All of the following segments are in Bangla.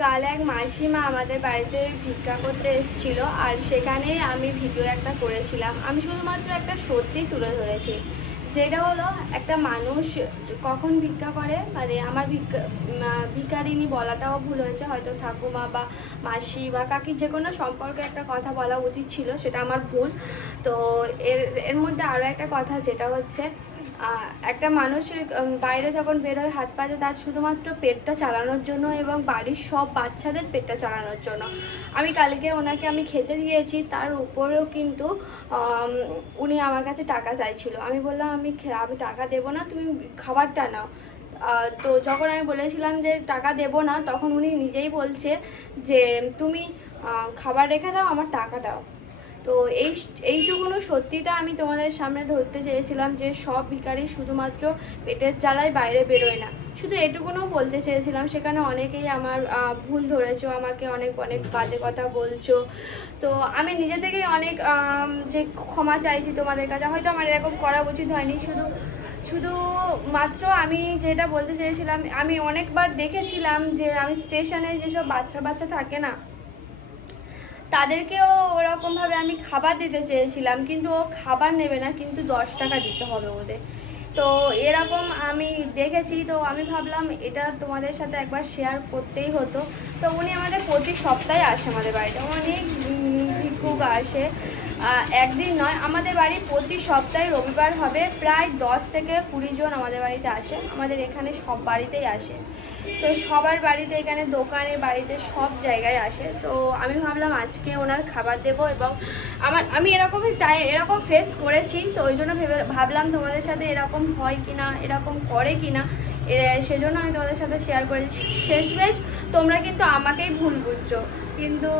কাল এক মাসিমা আমাদের বাড়িতে ভিক্ষা করতে এসেছিল, আর সেখানেই আমি ভিডিও একটা করেছিলাম। আমি শুধুমাত্র একটা সত্যি তুলে ধরেছি, যেটা হলো একটা মানুষ কখন ভিক্ষা করে, মানে আমার ভিখারিনী বলাটাও ভুল হয়েছে, হয়তো ঠাকুমা বা মাসি বা কাকি যে কোনো সম্পর্কে একটা কথা বলা উচিত ছিল, সেটা আমার ভুল। তো এর মধ্যে আরও একটা কথা, যেটা হচ্ছে একটা মানুষ বাইরে যখন বেরোয় হাত পাতে, তার শুধুমাত্র পেটটা চালানোর জন্য এবং বাড়ির সব বাচ্চাদের পেটটা চালানোর জন্য। আমি কালকে ওনাকে আমি খেতে দিয়েছি, তার উপরেও কিন্তু উনি আমার কাছে টাকা চাইছিল। আমি বললাম আমি টাকা দেবো না, তুমি খাবারটা নাও। তো যখন আমি বলেছিলাম যে টাকা দেবো না, তখন উনি নিজেই বলছে যে তুমি খাবার রেখে দাও, আমার টাকা দাও। তো এইটুকুনো সত্যিটা আমি তোমাদের সামনে ধরতে চেয়েছিলাম, যে সব ভিখারি শুধুমাত্র পেটের জ্বালায় বাইরে বেরোয় না, শুধু এটুকুনো বলতে চেয়েছিলাম। সেখানে অনেকেই আমার ভুল ধরেছো, আমাকে অনেক অনেক বাজে কথা বলছো। তো আমি নিজে থেকেই অনেক যে ক্ষমা চাইছি তোমাদের কাছে। হয়তো আমার এরকম করা উচিত হয়নি, শুধু মাত্র আমি যেটা বলতে চেয়েছিলাম, আমি অনেকবার দেখেছিলাম যে আমি স্টেশনে যেসব বাচ্চা থাকে না, তাদেরকেও ওরকমভাবে আমি খাবার দিতে চেয়েছিলাম, কিন্তু ও খাবার নেবে না, কিন্তু 10 টাকা দিতে হবে ওদের। তো এরকম আমি দেখেছি। তো আমি ভাবলাম এটা তোমাদের সাথে একবার শেয়ার করতেই হতো। তো উনি আমাদের প্রতি সপ্তাহে আসে আমাদের বাড়িতে, অনেক ভিক্ষুক আসে, একদিন নয়। আমাদের বাড়ি প্রতি সপ্তাহে রবিবার হবে প্রায় 10 থেকে 20 জন আমাদের বাড়িতে আসে। আমাদের এখানে সব বাড়িতেই আসে, তো সবার বাড়িতে, এখানে দোকানে, বাড়িতে সব জায়গায় আসে। তো আমি ভাবলাম আজকে ওনার খাবার দেবো, এবং আমি এরকম ফেস করেছি, তো ওই জন্য ভাবলাম তোমাদের সাথে এরকম হয় কিনা, এরকম করে কিনা, সেজন্য আমি তোমাদের সাথে শেয়ার করেছি। শেষমেশ তোমরা কিন্তু আমাকেই ভুল বুঝছো, কিন্তু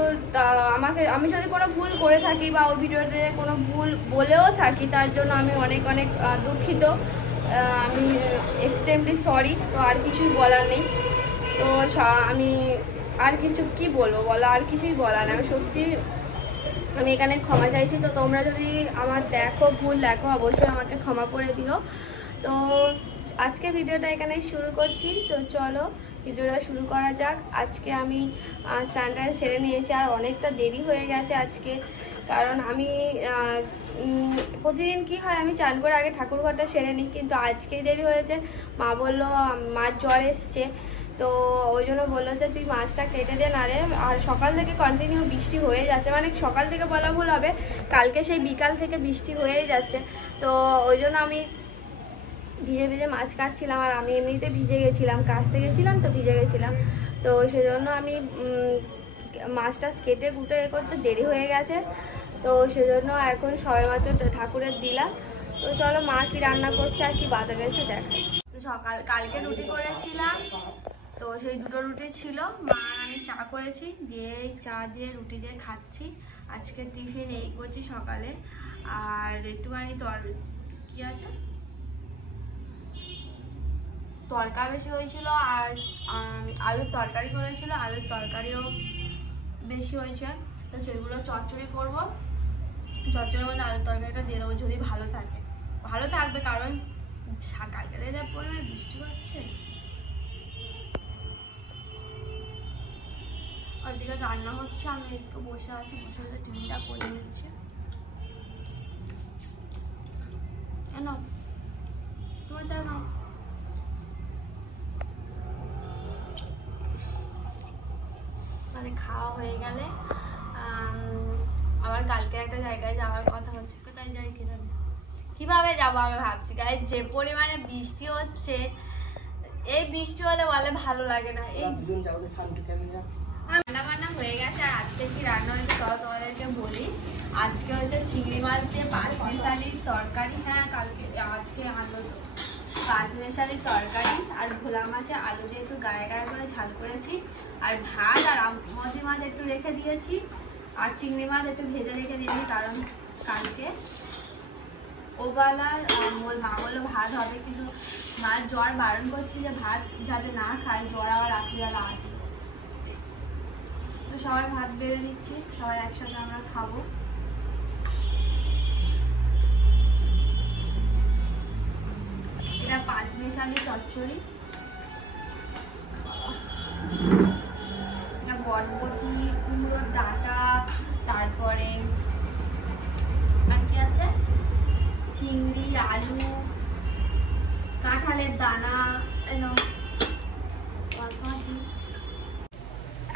আমি যদি কোনো ভুল করে থাকি বা ওই ভিডিওতে কোনো ভুল বলেও থাকি, তার জন্য আমি অনেক অনেক দুঃখিত। আমি এক্সট্রিমলি সরি। তো আর কিছুই বলার নেই। তো আমি আর কিছু কি বলবো বলো, আর কিছুই বলার নেই। আমি সত্যি আমি এখানে ক্ষমা চাইছি। তো তোমরা যদি আমার ভুল দেখো, অবশ্যই আমাকে ক্ষমা করে দিও। তো আজকে ভিডিওটা এখানেই শুরু করছি। তো চলো ভিডিওটা শুরু করা যাক। আজকে আমি স্নানটা সেরে নিয়েছি, আর অনেকটা দেরি হয়ে গেছে আজকে, কারণ আমি প্রতিদিন কি হয়, আমি চান করে আগে ঠাকুর ঘরটা সেরে নিই, কিন্তু আজকেই দেরি হয়েছে। মা বললো মার জ্বর এসছে, তো ওই জন্য বললো যে তুই মাছটা কেটে দে না রে। আর সকাল থেকে কন্টিনিউ বৃষ্টি হয়ে যাচ্ছে, মানে সকাল থেকে বলা ভুল হবে, কালকে সেই বিকাল থেকে বৃষ্টি হয়েই যাচ্ছে। তো ওই জন্য আমি ভিজে মাছ কাটছিলাম, আর আমি এমনিতে ভিজে গেছিলাম, কাচতে গেছিলাম তো ভিজে গেছিলাম। তো সেজন্য আমি মাছটা কেটে কুটে করতে দেরি হয়ে গেছে। তো সেজন্য এখন সবেমাত্র ঠাকুরের দিলাম। তো চলো মা কি রান্না করছে আর কি বাজা গেছে দেখাই। তো কালকে রুটি করেছিলাম, তো সেই দুটো রুটি ছিল, মা আর আমি চা করেছি, দিয়ে চা দিয়ে রুটি দিয়ে খাচ্ছি। আজকে টিফিন এই করছি সকালে। আর একটুখানি কি আছে, তরকা বেশি হয়েছিল, আর আলুর তরকারি করেছিল, আলুর তরকারিও বেশি হয়েছে। তো সেগুলো চচ্চড়ি করবো, চচ্চড়ির মধ্যে আলুর তরকারিটা দিয়ে দেবো, যদি ভালো থাকবে, কারণ কালকে যা পড়বে বৃষ্টি হচ্ছে। ওইদিকে রান্না হচ্ছে, আমি একটু বসে আছি, বসে টিভিটা করে নিচ্ছে। কেন তোমার চা নাও। মানে খাওয়া হয়ে গেলে আবার কালকে একটা জায়গায় যাওয়ার কথা হচ্ছে, কোথায় যাই কি জানি, কিভাবে যাবো আমি ভাবছি। গায়ে যে পরিমাণে বৃষ্টি হচ্ছে, এই বৃষ্টি হলে বলে ভালো লাগে না। এই রান্না বান্না হয়ে গেছে, আর আজকে কি রান্না হয়েছে তাও তোমাদেরকে বলি। আজকে হচ্ছে চিংড়ি মাছ দিয়ে 5 মেশালির তরকারি। হ্যাঁ, আজকে আলু 5 মেশালির তরকারি, আর ভোলা মাছে আলু দিয়ে একটু গায়ে করে ঝাল করেছি, আর ভাত, আর মজি মাছ একটু রেখে দিয়েছি, আর চিংড়ি মাছ একটু ভেজে রেখে দিয়েছি, কারণ কালকে ওবেলা মা বললো ভাত হবে, কিন্তু মার জ্বর বারণ করছি যে ভাত যাতে না খায়, জ্বর আবার রাত্রিবেলা আছে। তো সবাই ভাত বেড়ে নিচ্ছি, সবাই একসাথে আমরা খাবো। এটা 5 মেশালি চচ্চড়ি। বরবটি, কুমড়োর ডাঁটা, তারপরে আর কি আছে, চিংড়ি, আলু, কাঁঠালের দানা।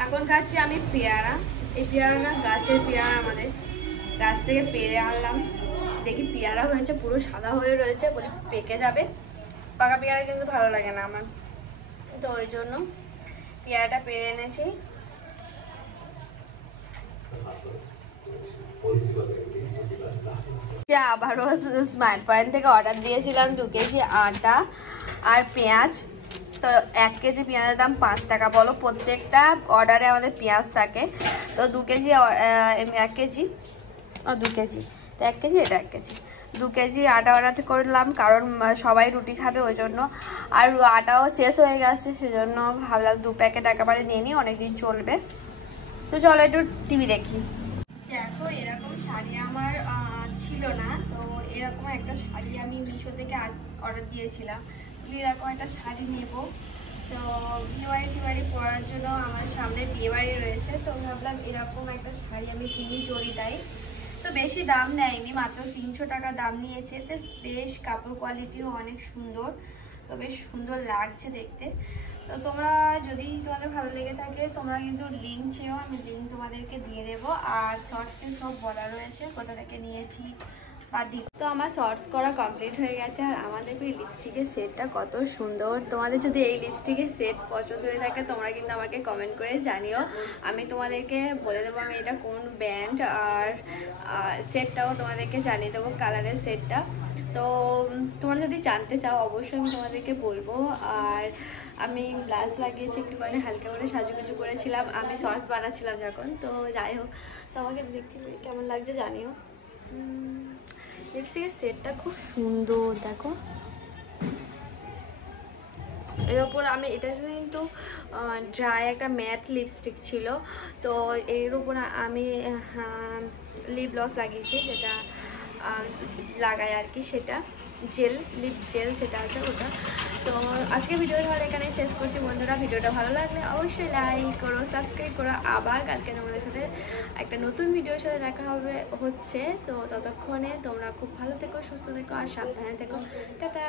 এখন খাচ্ছি আমি পেয়ারা। এই পেয়ারাটা গাছের পেয়ারা, আমাদের গাছ থেকে পেরে আনলাম। দেখি পেয়ারা হয়েছে, পুরো সাদা হয়ে রয়েছে, বলে পেকে যাবে। পাকা পেয়ারা কিন্তু ভালো লাগে না আমার, তো ওই জন্য পেয়ারাটা পেরে এনেছি। আবারও স্মার্ট পয়েন্ট থেকে অর্ডার দিয়েছিলাম 2 কেজি আটা আর পেঁয়াজ। তো 1 কেজি পেঁয়াজের দাম 5 টাকা। বলো, প্রত্যেকটা অর্ডারে আমাদের পেঁয়াজ থাকে। তো 2 কেজি 1 কেজি ও 2 কেজি, তো 1 কেজি, এটা 1 কেজি, 2 কেজি আটা অর্ডার করলাম, কারণ সবাই রুটি খাবে ওই জন্য। আর আটাও শেষ হয়ে গেছে, সেজন্য ভাবলাম 2 প্যাকেট একেবারে নিয়ে নিই, অনেকদিন চলবে। তো চলো একটু টিভি দেখি। দেখো, এরকম শাড়ি আমার ছিল না, তো এরকম একটা শাড়ি আমি মিশো থেকে অর্ডার দিয়েছিলাম। এরকম একটা শাড়ি নেব, তো বিয়েবাড়ি পরার জন্য আমার সামনে বিয়েবাড়ি রয়েছে, তো ভাবলাম এরকম একটা শাড়ি আমি কিনি জরিটাই। তো বেশি দাম নেয়নি, মাত্র 300 টাকা দাম নিয়েছে। তো বেশ কাপড় কোয়ালিটিও অনেক সুন্দর, তো বেশ সুন্দর লাগছে দেখতে। তো তোমরা যদি তোমাদের ভালো লেগে থাকে, তোমরা কিন্তু লিঙ্ক চেয়েও, আমি লিঙ্ক তোমাদেরকে দিয়ে দেবো। আর শর্টসে সব বলা রয়েছে কোথা থেকে নিয়েছি বা তো আমার শর্টস করা কমপ্লিট হয়ে গেছে। আর আমাদের এই লিপস্টিকের সেটটা কত সুন্দর। তোমাদের যদি এই লিপস্টিকের সেট পছন্দ হয়ে থাকে, তোমরা কিন্তু আমাকে কমেন্ট করে জানিও, আমি তোমাদেরকে বলে দেবো আমি এটা কোন ব্র্যান্ড। আর সেটটাও তোমাদেরকে জানিয়ে দেবো, কালারের সেটটা। তো তোমরা যদি জানতে চাও, অবশ্যই আমি তোমাদেরকে বলবো। আর আমি ব্লাশ লাগিয়েছি একটুখানি, হালকা করে সাজুগুজু করেছিলাম আমি শর্টস বানাচ্ছিলাম যখন। তো যাই হোক, তোমাকে দেখতে কেমন লাগছে জানিও। লিপস্টিকের সেটটা খুব সুন্দর, দেখো। এর ওপর আমি, এটা কিন্তু ড্রাই একটা ম্যাট লিপস্টিক ছিল, তো এর উপর আমি লিপ গ্লস লাগিয়েছি, যেটা লাগাই আর কি, সেটা জেল, লিপ জেল সেটা আছে ওটা। তো আজকে ভিডিওটা তাহলে এখানেই শেষ করছি বন্ধুরা। ভিডিওটা ভালো লাগলে অবশ্যই লাইক করো, সাবস্ক্রাইব করো। আবার কালকে তোমাদের সাথে একটা নতুন ভিডিওর সাথে দেখা হচ্ছে। তো ততক্ষণে তোমরা খুব ভালো থেকো, সুস্থ থেকো আর সাবধানে থেকো। টাটা।